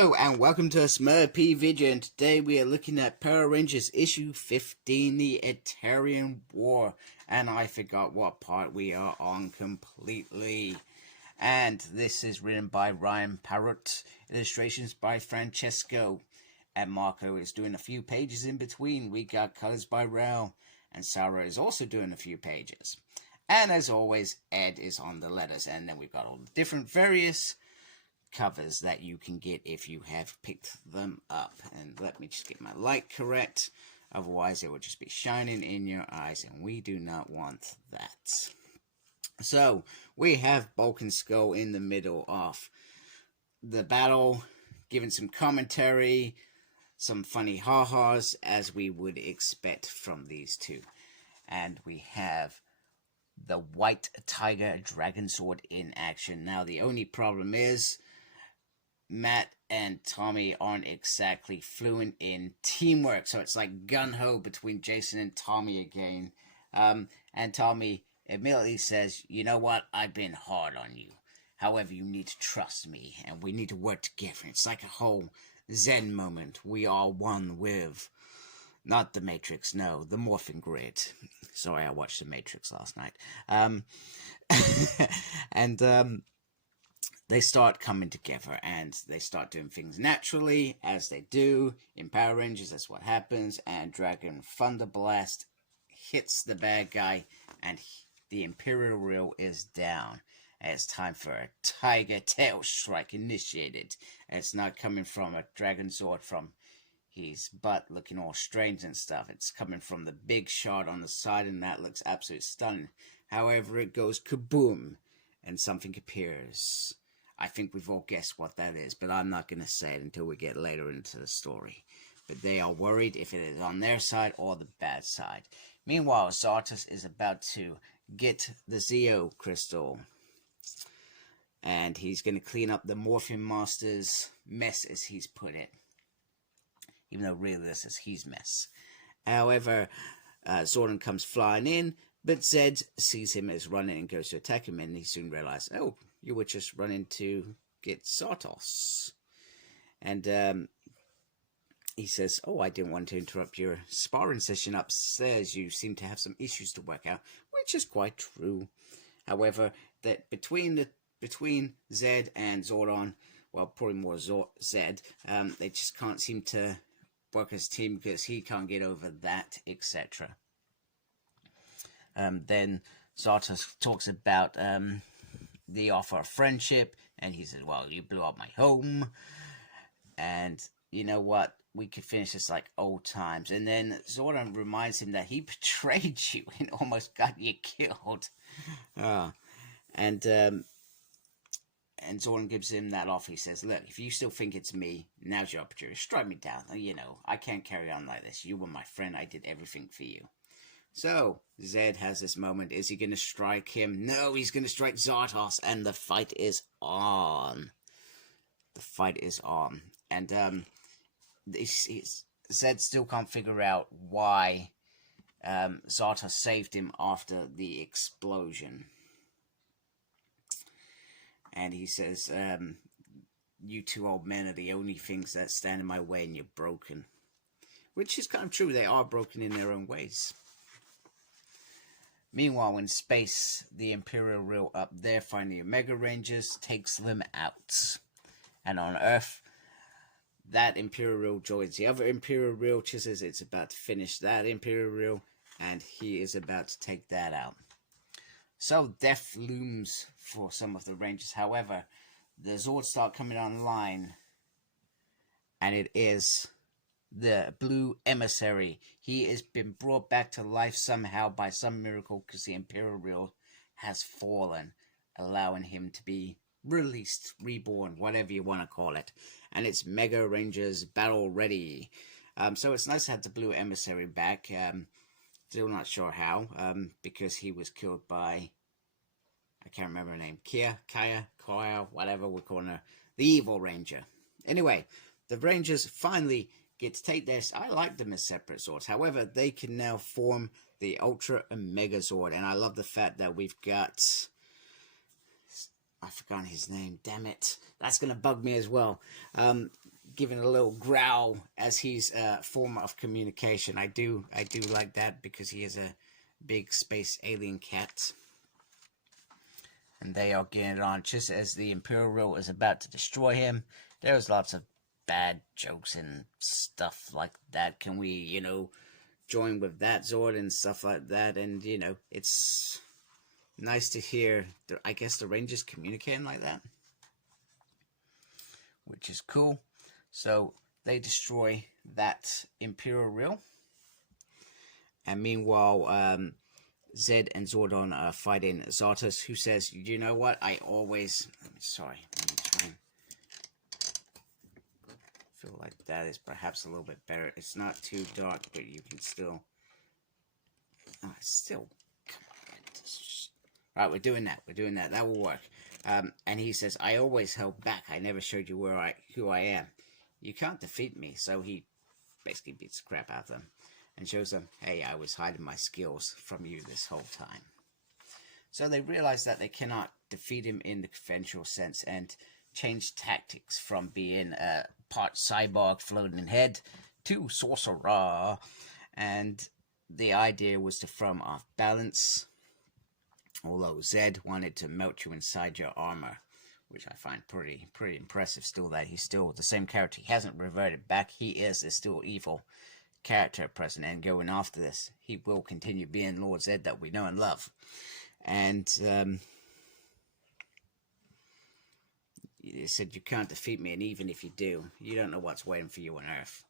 Hello and welcome to Smurp Video, and today we are looking at Power Rangers issue 15, the Eltarian War, and I forgot what part we are on completely. And this is written by Ryan Parrott, illustrations by Francesco, and Marco is doing a few pages in between. We got colors by Raul, and Sarah is also doing a few pages. And as always, Ed is on the letters, and then we've got all the different various covers that you can get if you have picked them up. And let me just get my light correct, otherwise it will just be shining in your eyes, and we do not want that. So we have Bulk and Skull in the middle of the battle, giving some commentary, some funny ha-has as we would expect from these two. And we have the White Tiger Dragon Sword in action. Now the only problem is Matt and Tommy aren't exactly fluent in teamwork, so it's like gun-ho between Jason and Tommy again. And Tommy immediately says, you know what, I've been hard on you. However, you need to trust me, and we need to work together. It's like a whole Zen moment. We are one with, not the Matrix, no, the Morphin Grid. Sorry, I watched the Matrix last night. They start coming together, and they start doing things naturally, as they do in Power Rangers. That's what happens, and Dragon Thunder Blast hits the bad guy, and the Imperial Reel is down. And it's time for a Tiger Tail Strike initiated. And it's not coming from a Dragon Sword from his butt looking all strange and stuff. It's coming from the big shot on the side, and that looks absolutely stunning. However, it goes kaboom, and something appears. I think we've all guessed what that is, but I'm not going to say it until we get later into the story. But they are worried if it is on their side or the bad side. Meanwhile, Zartus is about to get the Zeo crystal, and he's going to clean up the Morphin Master's mess, as he's put it. Even though really this is his mess. However, Zordon comes flying in, but Zed sees him as running and goes to attack him, and he soon realizes, oh, you were just running to get Zartos. And he says, oh, I didn't want to interrupt your sparring session upstairs. You seem to have some issues to work out, which is quite true. However, that between Zed and Zordon, well, probably more Zed, they just can't seem to work as a team because he can't get over that, etc. Then Zartos talks about the offer of friendship, and he said, well, you blew up my home, and you know what, we could finish this like old times. And then Zordon reminds him that he betrayed you and almost got you killed. And Zordon gives him that offer. He says, look, if you still think it's me, now's your opportunity. Strike me down. You know, I can't carry on like this. You were my friend. I did everything for you. So, Zed has this moment. Is he going to strike him? No, he's going to strike Zartos, and the fight is on. The fight is on. And Zed still can't figure out why Zartos saved him after the explosion. And he says, you two old men are the only things that stand in my way, and you're broken. Which is kind of true. They are broken in their own ways. Meanwhile, in space, the Imperial Reel up there, finding the Omega Rangers, takes them out. And on Earth, that Imperial Reel joins the other Imperial Reel, just as it's about to finish that Imperial Reel, and he is about to take that out. So, death looms for some of the Rangers. However, the Zords start coming online, and it is the Blue Emissary. He has been brought back to life somehow by some miracle, because the Imperial Reel has fallen, allowing him to be released, reborn, whatever you want to call it. And it's Mega Rangers battle ready. So it's nice to have the Blue Emissary back. Still not sure how, because he was killed by, I can't remember her name, Kaya, whatever we're calling her, the Evil Ranger. Anyway, the Rangers finally get to take this. I like them as separate Zords. However, they can now form the Ultra and Mega Zord. And I love the fact that we've got I've forgotten his name. Damn it! That's gonna bug me as well. Giving a little growl as he's a form of communication. I do like that because he is a big space alien cat. And they are getting it on just as the Imperial is about to destroy him. There's lots of bad jokes and stuff like that. Can we, join with that Zord and stuff like that? And, it's nice to hear, I guess, the Rangers communicating like that, which is cool. So they destroy that Imperial Reel. And meanwhile, Zed and Zordon are fighting Zartus, who says, you know what, I always... let me try and feel like that is perhaps a little bit better. It's not too dark, but you can still... come on. Right, we're doing that. That will work. And he says, I always held back. I never showed you who I am. You can't defeat me. So he basically beats the crap out of them and shows them, hey, I was hiding my skills from you this whole time. So they realize that they cannot defeat him in the conventional sense and change tactics from being part cyborg floating head to sorcerer. And the idea was to throw him off balance, although Zed wanted to melt you inside your armor, which I find pretty impressive still, that he's still the same character. He hasn't reverted back. He is a still evil character present, and going after this, he will continue being Lord Zed that we know and love. And he said, you can't defeat me, and even if you do, you don't know what's waiting for you on Earth.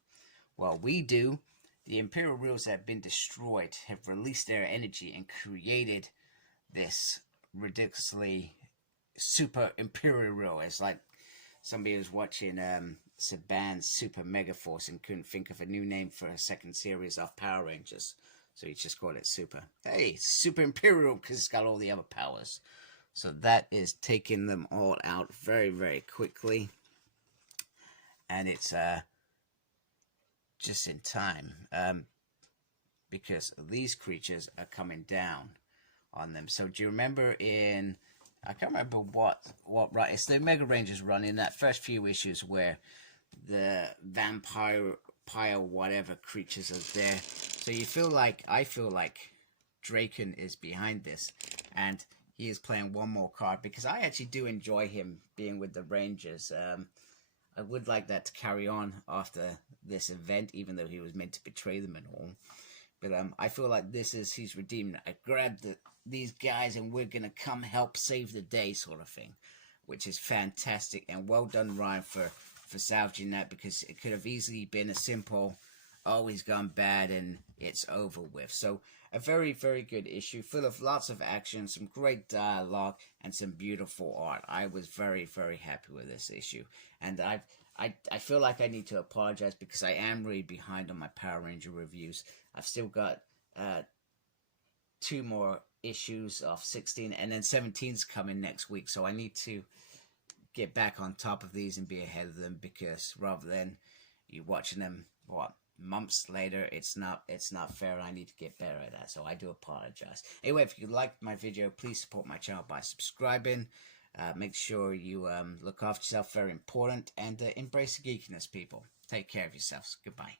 Well, we do. The Imperial Reels that have been destroyed have released their energy and created this ridiculously super Imperial Reel. It's like somebody was watching Saban's Super Mega Force and couldn't think of a new name for a second series of Power Rangers, so he just called it Super. Hey, Super Imperial, because it's got all the other powers. So that is taking them all out very, very quickly, and it's just in time, because these creatures are coming down on them. So do you remember in, I can't remember what right, it's the Mega Rangers run in that first few issues where the vampire whatever creatures are there. So you feel like, I feel like Draken is behind this, and he is playing one more card, because I actually do enjoy him being with the Rangers. I would like that to carry on after this event, even though he was meant to betray them and all. But I feel like this is, he's redeemed. I grabbed these guys and we're going to come help save the day sort of thing, which is fantastic. And well done, Ryan, for salvaging that, because it could have easily been a simple, oh, he's gone bad and it's over with. So a very, very good issue, full of lots of action, some great dialogue, and some beautiful art. I was very, very happy with this issue. And I feel like I need to apologize because I am really behind on my Power Ranger reviews. I've still got 2 more issues of 16, and then 17's coming next week. So I need to get back on top of these and be ahead of them, because rather than you watching them, months later, it's not fair. I need to get better at that, so I do apologize. Anyway, if you liked my video, please support my channel by subscribing. Make sure you look after yourself, very important, and embrace the geekiness, people. Take care of yourselves. Goodbye.